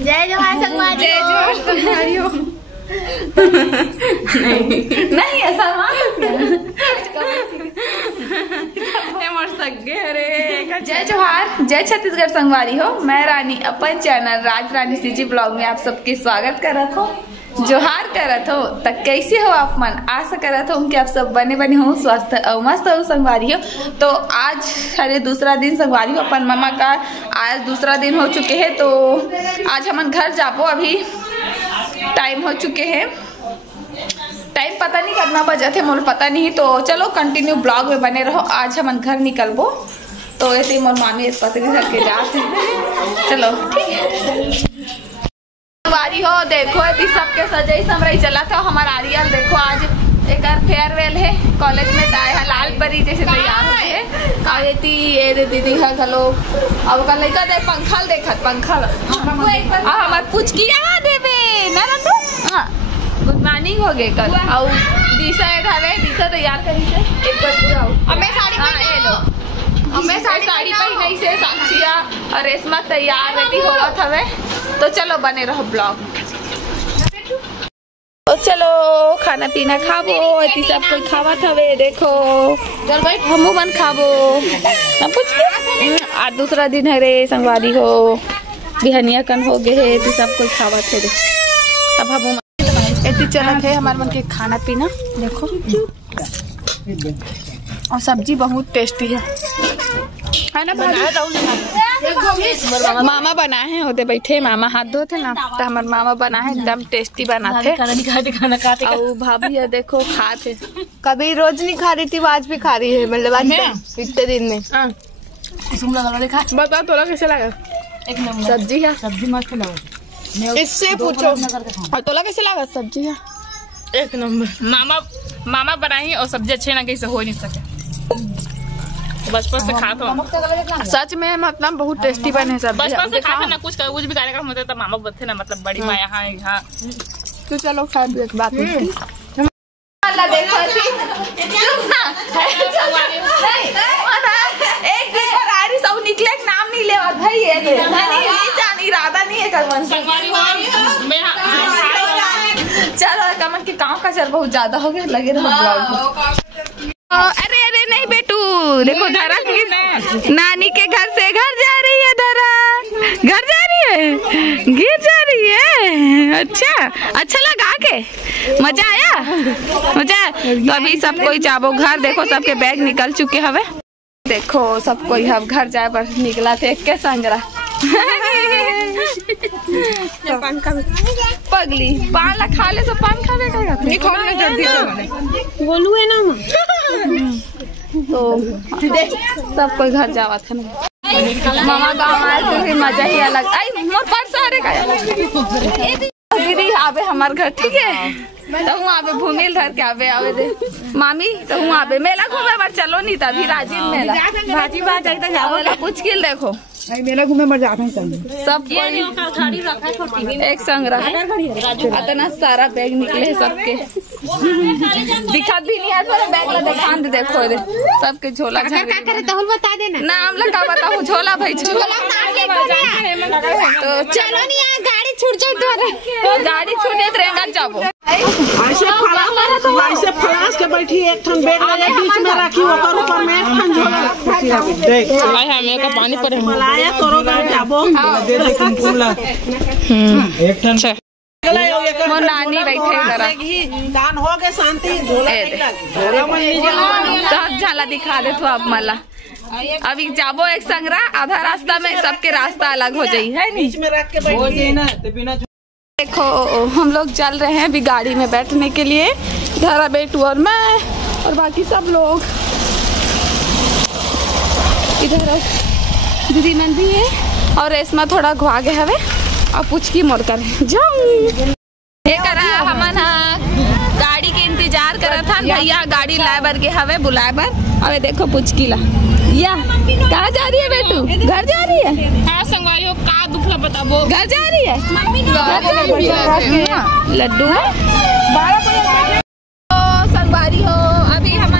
जय जोहार संगवारी, जय जोहार संगवारी हो। नहीं ऐसा जय जोहार, जय छत्तीसगढ़ संगवारी हो। मैं रानी अपन चैनल राज रानी सीजी ब्लॉग में आप सबके स्वागत करत हो, जोहार करत हो। तक कैसे हो आप मन? आशा करत हो कि आप सब बने हो, स्वस्थ और मस्त हो संगवारी हो। तो आज अरे दूसरा दिन संगवारी हो, अपन मामा का आज दूसरा दिन हो चुके हैं। तो आज हम घर जाबो, अभी टाइम हो चुके हैं। टाइम पता नहीं कितना बजे थे, मोर पता नहीं। तो चलो कंटिन्यू ब्लॉग में बने रहो। आज हम घर निकलबो, तो ऐसे मोर मामी पति घर के जाते। चलो ठीक है संगवारी हो। देखो यदि सबके सजाई समराई चला था। हमारा आरियल देखो आज एक फेयरवेल है कॉलेज में, है लाल परी जैसे तैयार होते ये दीदी है चलो। अब का लड़का देख पंखल देखत पंखल हमार पूछ किया देवे ना तू। हाँ गुड मॉर्निंग हो गए कल। और दिशा हवे, दिशा तैयार करी से एक बार पूरा हमें साड़ी पहनाई से साक्षिया और रेशमा तैयार रेडी होवत हवे। तो चलो बने रहो ब्लॉग। तो चलो खाना पीना खाबो, अति सब कोई खावत हवे। देखो चल भाई हमू बन खाबो सब कुछ। आज दूसरा दिन है रे संगवारी हो, बिहनिया कन हो गए है तो सब कोई खावत है। अब हम एती चलत है हमारे मन के खाना पीना। देखो और सब्जी बहुत टेस्टी है ना। मामा बनाए हैं, होते बैठे मामा हाथ धोते ना, तो हमारे मामा बना है एकदम टेस्टी बनाते। और भाभी है देखो खाते, कभी रोज नहीं खा रही थी, आज भी खा रही है। मतलब आज इतने दिन में बता तोला कैसे लगा? एक नंबर सब्जी है, सब्जी मस्त लगा। इससे पूछो और तोला कैसे लगा? सब्जी है एक नंबर। मामा बनाई और सब्जी अच्छी ना कैसे हो नहीं सके, बचपन से खाता हूँ। सच में मतलब बहुत टेस्टी बने सब। बचपन से खाता ना, कुछ भी कार्यक्रम होता था मामा बनते ना, मतलब बड़ी माँ यहाँ। तो चलो खैर एक बात निकले नाम नहीं ले भाई, इरादा नहीं है कमन। चलो कमन के गाँव का चल बहुत ज्यादा हो गया, लगे रहो ब्लॉग। अरे अरे नहीं बेटू, देखो धरा नानी के घर से घर जा रही है। धरा घर जा रही है, गिर जा रही है। अच्छा लगा के मजा आया, मजा। तो अभी सब कोई जाबो घर। देखो सबके बैग निकल चुके हवे। देखो सब कोई अब घर जाए पर निकला थे के संगरा। पगली पान ला खा ले तो पान खावे बोलू है ना। तो सब कोई घर जावा थे ना। मामा गाँव आए तो फिर मजा ही अलग। आई मोर पर्स अरे का दीदी आवे हमार घर ठीक है। तो हूँ आवे भूमिल धर के आवे दे मामी। तो हूँ आवे मेला घूमे बार चलो नहीं तभी राजीव मेला भाजी बात जाए कुछ किल। देखो मेला घूमे मर जाते हैं सब एक संग रहा। इतना सारा बैग निकले सबके, दिखा भी नहीं है बैग ला दिखा दे। देखो रे सबके झोला बता देना नाम लगा बताओ। झोला भाई झोला तो चलो नहीं गाड़ी छूट जाए तो गाड़ी छूटे ट्रेन जाबो। ऐसे फलास के बैठी एक ठन बैग लगा बीच में रखी, ओकर ऊपर में एक ठन झोला देख आई हमें का पानी पर मलाया तोरो गांव जाबो दे दे कुंकुला एक ठन मोर नानी बैठे जरा दान हो गए शांति। सब झाला दिखा दे तो आप मला। अभी जाबो एक संगरा, आधा रास्ता में सबके रास्ता अलग हो जाई है बीच में रख के बैठ ना तो बिना। देखो हम लोग चल रहे हैं अभी गाड़ी में बैठने के लिए। धरा बेटू और मैं और बाकी सब लोग। इधर दीदी मन भी है और रेशमा थोड़ा घुआ गए हवे और पुचकी मोड़ कर जाऊं। ये करा हमन गाड़ी के इंतजार करत था भैया, गाड़ी लाए बर के हवे बुलाए बर। अबे देखो पुचकी ला या कहाँ जा रही है बेटू? घर जा रही है। हाँ संगवारी का दुखला बताबो। घर जा रही है लड्डू संगवारी हो। अभी हम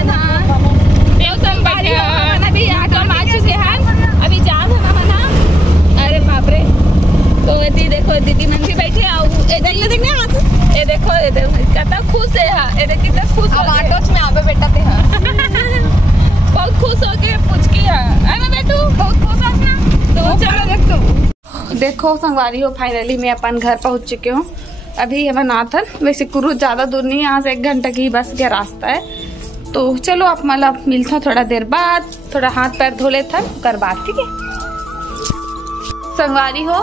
संगवारी हो अभी ऑटो आ चुके हैं, अभी जाम है। अरे बाप रे। तो देखो देखो दीदी मन भी बैठे आओ ए देख ले देखने हाथ ए देखो कितना खुश है हां ए देख कितना खुश अब ऑटो में आवे बेटा ते हां बहुत खुश हो के पूछ के है ना बेटू बहुत खुश है ना तो चलो देख देखो संगवारी हो फाइनली मैं अपन घर पहुंच चुके हूँ। अभी हमें नाथन वैसे कुरूज ज्यादा दूर नहीं है, यहाँ से 1 घंटा की बस का रास्ता है। तो चलो आप मतलब मिलता हूँ थोड़ा देर बाद, थोड़ा हाथ पैर धो ले था कर बात। ठीक है संगवारी हो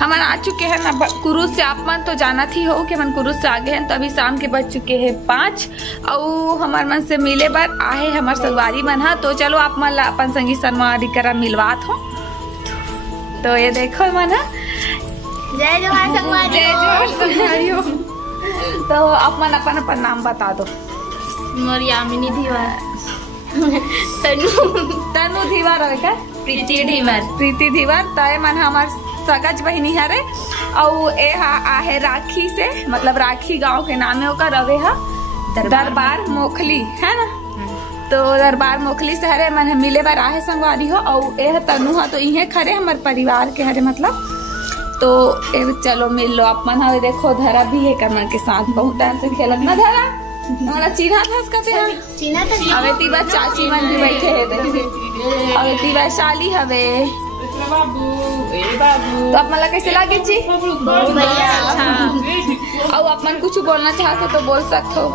हम आ चुके हैं ना कुरूज से। आप मन तो जाना थी हो कि मन कुरूज से आगे हैं। तो अभी शाम के बज चुके हैं 5 और हमार मन से मिले बार आहे हमार संगवारी मन है। तो चलो आप मन अपन संगी संगवारी करा मिलवात हो। तो ये देखो मन है जय जोहार संगवारी, जय जोहार संगवारी हो। तो आप मन अपन अपन नाम बता दो। मोर यामिनी धीवार तनु धीवार है क्या? प्रीति धीवार, प्रीति धीवार। तय मन हमार सगज बहनी है रे और ए आहे राखी से, मतलब राखी गांव के नाम है ओकर। रवे हा दरबार मोखली है ना। तो दरबार मोखली से हरे मन मिले बार आहे संगवारी हो। और ए तनु हा तो इहे खरे हमारे परिवार के हरे मतलब। तो ए चलो मिल लो आप मन। हवे देखो धरा भी है करमन के साथ बहुत टाइम से खेलत ना धरा हमारा चीना था उसका चीना तो हवे तीबा चाची मन भी बैठे है देखिए। हवे तीबा शाली हवे तो आप मला कैसे लागे जी? बहुत बढ़िया। अच्छा और आप मन कुछ बोलना चाहते तो बोल सकते हो।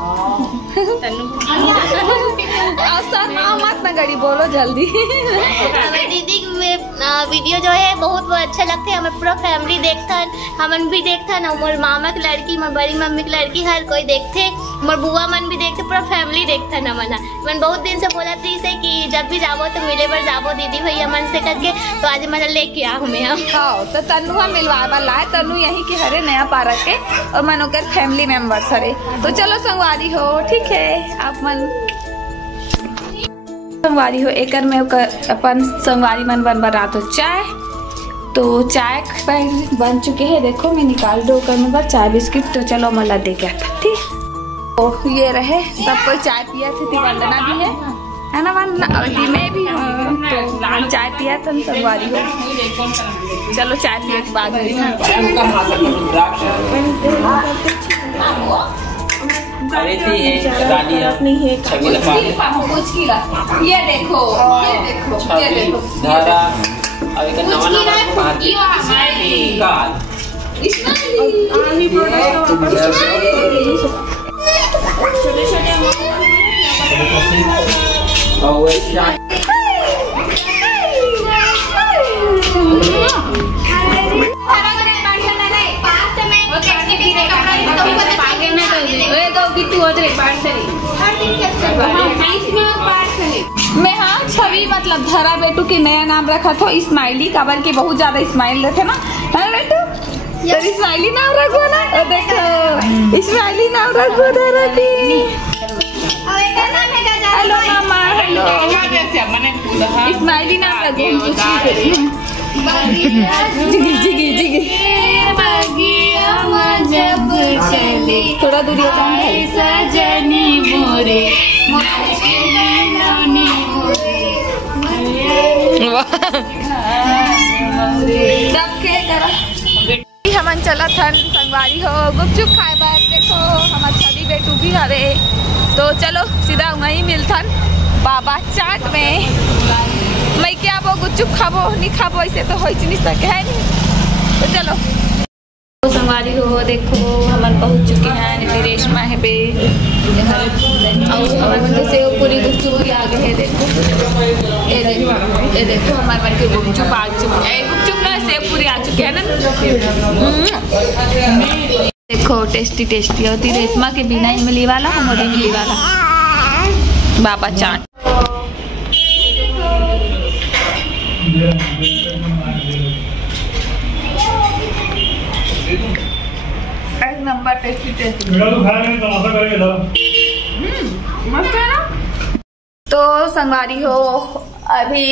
मत ना गड़ी बोलो जल्दी। हमें दीदी वीडियो जो है बहुत अच्छा लगता है। हमें पूरा फैमिली देखता है, हमन भी देखता है ना। मोर मामा की लड़की, मोर बड़ी मम्मी की लड़की, हर कोई देखते। मोर बुआ मन भी देखते, पूरा फैमिली देखता है ना। मन बहुत दिन से बोला थी से कि जब भी जाबो तो मिले बार जाबो दीदी भैया मन से करके। तो आज मन लेके आ हमें हम तो तनु हम मिलवा लाए। तनु यही के हरे नया पार्क के और मन ओकर फैमिली मेंबर्स हरे। तो चलो संगवारी हो ठीक है आप मन संगवारी हो एकर में अपन संगवारी मन बन बना तो चाय। तो चाय बन चुके हैं देखो मैं निकाल दो कर में चाय बिस्किट। तो चलो मला दे गया था ठीक। तो ये रहे सब कोई चाय पिया थे। वंदना भी है ना वंदना अवधि में भी हूँ। तो चाय पिया था संगवारी हो। चलो चाय पिए के बाद ये देखो ये देखो मैं हाँ छवि मतलब धरा बेटू के नया नाम रखा था स्माइली। काबर के बहुत ज्यादा स्माइल रहते ना है बेटू। तो स्माइली नाम रखो ना। देखो स्माइली नाम रखो धरा की। हेलो मामा हेलो स्माइली नाम रखो। जिगी जिगी जिगी थोड़ा दूरी सजनी मोरे हमन चला थन संगवारी हो गुपचुप खाए बार। देखो हमार छवि बेटू भी हवे। तो चलो सीधा वहीं मिलथन बाबा चाट में। मैं क्या वो गुपचुप खाबो नहीं खाबो ऐसे तो हो नहीं सके है नहीं। तो चलो संगवारी हो देखो हमन पहुंच चुके हैं रेशमा है बे और हमारे मन के सेव पूरी गुपचुप की आगे है। देखो ये देखो हमारे मन के गुपचुप आ चुके हैं। गुपचुप ना सेव पूरी आ चुके हैं ना। देखो टेस्टी टेस्टी होती रेशमा के बिना इमली वाला हमारे इमली वाला बाबा चाट। नंबर टेस्टी टेस्टी मस्त है ना। तो संगवारी हो अभी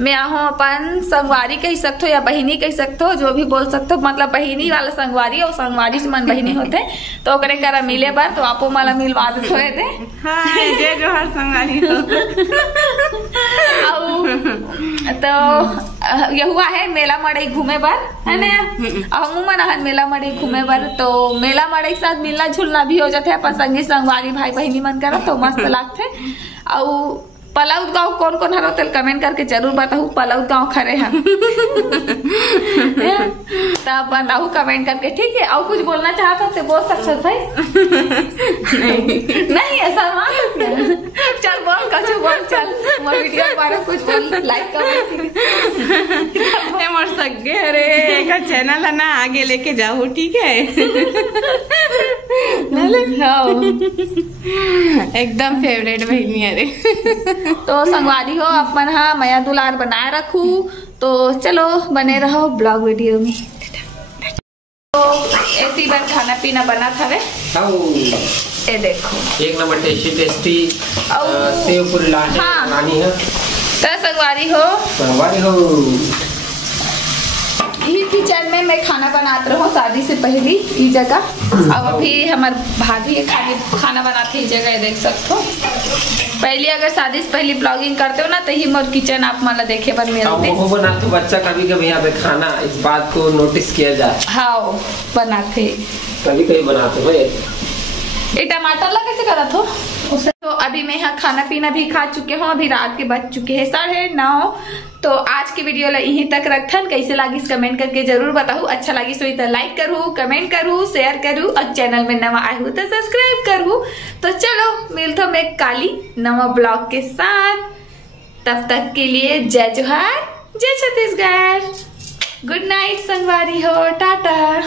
मैं आहूँ अपन संगवारी कह सकते हो या बहिनी कह सकते हो, जो भी बोल सकते हो, मतलब बहिनी वाला संगवारी और संगवारी से मन बहिनी होते, तो ओकरे करा मिले बार तो आपो माला मिलवा देते हुए थे। हां जय जोहार संगवारी हो। तो ये हुआ है मेला मड़ई घूमे बार है ना, हम मन आहन मेला मड़ई घूमे बार, तो मेला मड़ई साथ मिलना झुलना भी हो जाते अपन संगी संगवारी भाई बहिनी मन करा तो मस्त लगते। और पलाउत गाँव कौन कौन हरो तेल कमेंट करके जरूर बताऊ, पलाउत गाँव खरे हैं तब बताऊ कमेंट करके, ठीक है। और कुछ बोलना चाहता तो बोल सकते भाई। नहीं ऐसा चल बोल कछु बोल, चल मोर वीडियो के बारे में कुछ बोल, लाइक कमेंट मोर सगे अरे एक चैनल है ना आगे लेके जाओ, ठीक है। एकदम फेवरेट बहनी अरे। तो संगवारी हो अपन हाँ मया दुलार बनाए रखू, तो चलो बने रहो ब्लॉग वीडियो में। तो ऐसी बार खाना पीना बना था वे, ये देखो एक नंबर टेस्टी सेव पूरी लाने हाँ। बनानी है। तो संगवारी हो ही किचन में मैं खाना बनाते रहूँ शादी से पहले इस जगह। अब अभी हमारे भाभी खाना बनाते ही जगह देख सकते हो। पहले अगर शादी से पहले ब्लॉगिंग करते हो ना तो ही मोर किचन आप मतलब देखे बन मिलते। वो बनाते बच्चा कभी कभी यहाँ पे खाना, इस बात को नोटिस किया जाए। हाँ बनाते कभी कभी बनाते भाई। ये टमाटर ला कैसे करा था उसे। तो अभी मैं यहाँ खाना पीना भी खा चुके हूँ, अभी रात के बज चुके हैं 9:30। तो आज की वीडियो ला यहीं तक रखन, कैसे लगी कमेंट करके जरूर बताऊ। अच्छा लगी तो लाइक करूँ, कमेंट करूँ, शेयर करूँ, और चैनल में नवा आए हो तो सब्सक्राइब करूँ। तो चलो मिलता हूँ मैं काली नवा ब्लॉग के साथ, तब तक के लिए जय जोहार, जय छत्तीसगढ़, गुड नाइट संगवारी हो, टाटा।